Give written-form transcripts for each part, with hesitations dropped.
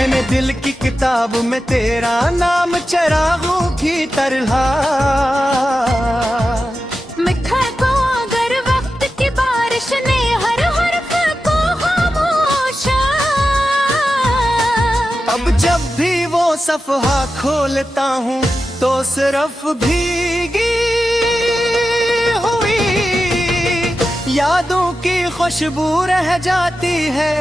मैंने दिल की किताब में तेरा नाम चरागों की तरह मिठा को अगर वक्त की बारिश ने हर हर्फ को खामोशा। अब जब भी वो सफ़हा खोलता हूँ तो सिर्फ भीगी हुई यादों की खुशबू रह जाती है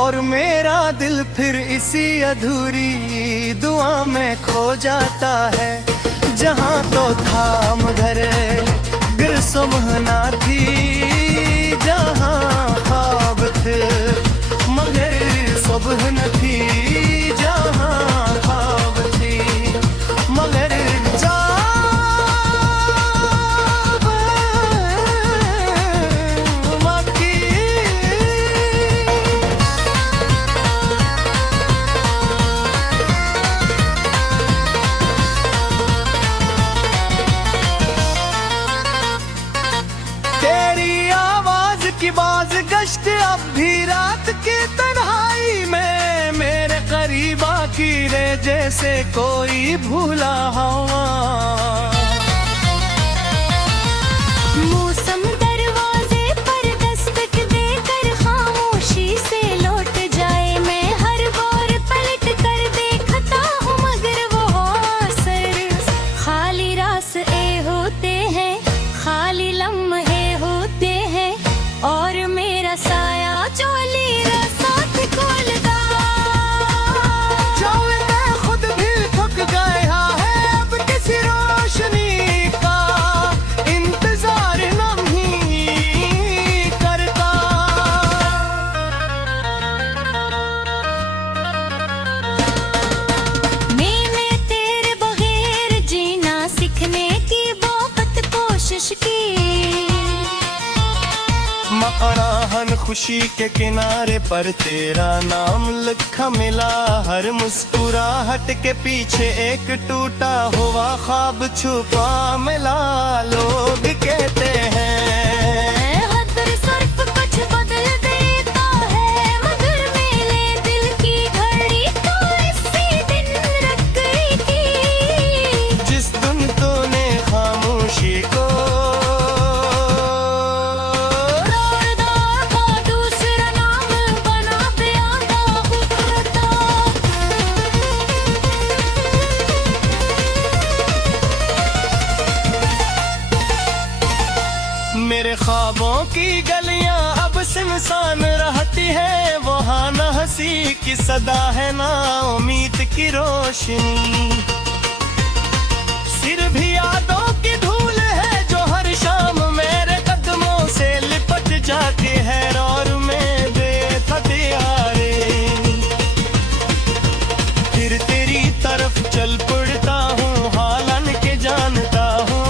और मेरा दिल फिर इसी अधूरी दुआ में खो जाता है। जहाँ तो था मगर गिर सुमहना थी, जहाँ ख्वाब थे मगर सुबह न थी, जहाँ ख्वाब थी मगर की बाज गश्त अब भी रात की तन्हाई में मेरे करीब आकी रे जैसे कोई भूला हवा। मौसम दरवाजे पर दस्तक देकर खामोशी से लौट जाए, मैं हर बार पलट कर देखता हूँ मगर वो असर खाली रास्ते होते हैं, खाली लम्हे होते हैं और मेरा साया चोली साथ खोलता। चल मैं खुद भी थक गया है अब किसी रोशनी का इंतजार नहीं करता। मैंने तेरे बगैर जीना सीखने की बहुत कोशिश की। मकराहन खुशी के किनारे पर तेरा नाम लिखा मिला, हर मुस्कुराहट के पीछे एक टूटा हुआ ख्वाब छुपा मिला। लोग कहते हैं सिर्फ कुछ बदल देता है मगर मेरे दिल की घड़ी तो इसी दिन रख गई थी। जिस दिन तूने खामोशी को मेरे ख्वाबों की गलियां अब सुनसान रहती है, वहाँ न हंसी की सदा है ना उम्मीद की रोशनी। सिर भी यादों की धूल है जो हर शाम मेरे कदमों से लिपट जाती है और मैं बेथदियारे फिर तेरी तरफ चल पड़ता हूँ, हालान के जानता हूँ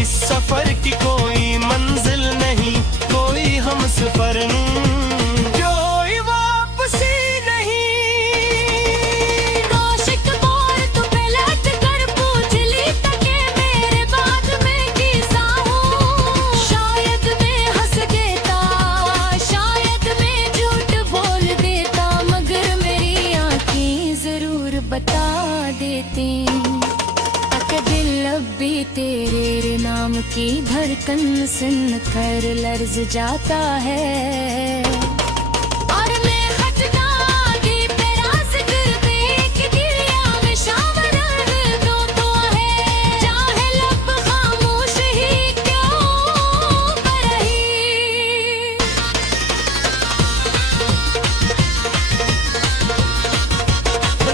इस सफर की कोई मंजिल नहीं, कोई हमसफर कोई वापसी नहीं। काश एक बार तू पलट कर पूछ लेता कि मेरे बाद में कैसा हूँ। शायद मैं हंस देता, शायद मैं झूठ बोल देता मगर मेरी आँखें जरूर बता देती कि दिल अब भी तेरे नाम की धड़कन सुन कर लर्ज जाता है। और मैं खटका दी पे रास कर दे कि दिलिया में शाम रंग दो तो है, चाहे लब खामोश ही क्यों पर रही।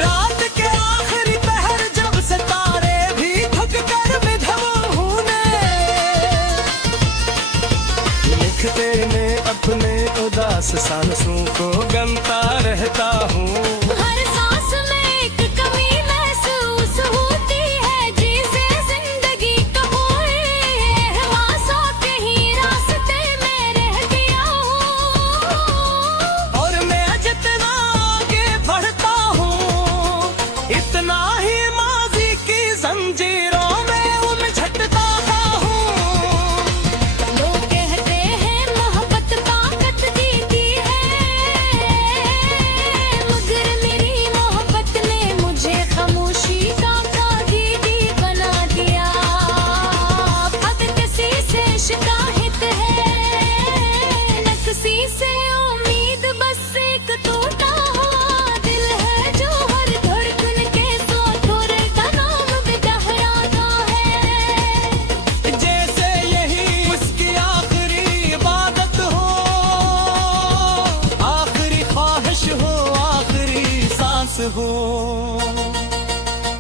रात के आखिरी पहर जब सितारे भी थक कर विधवा होने लिखते ने अपने उदास हूँ।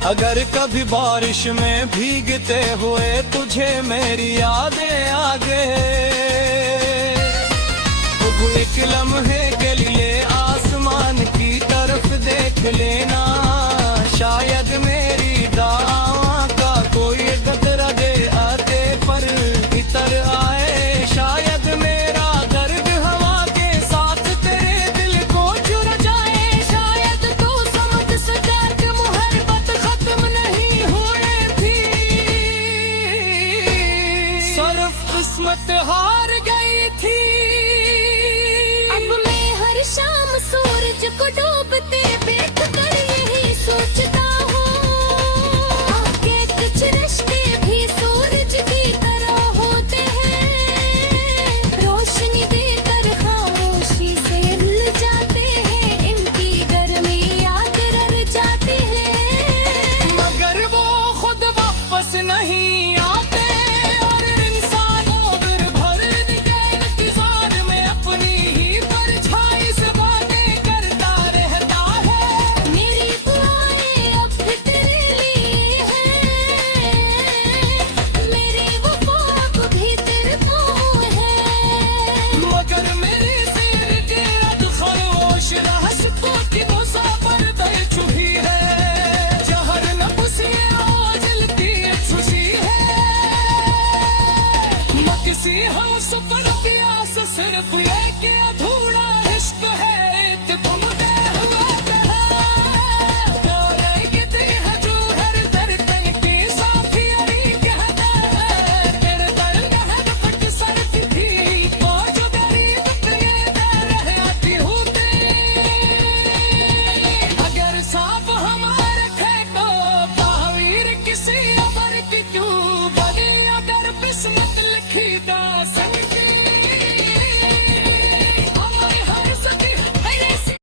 अगर कभी बारिश में भीगते हुए तुझे मेरी यादें आ गए, वो एक लम्हे के लिए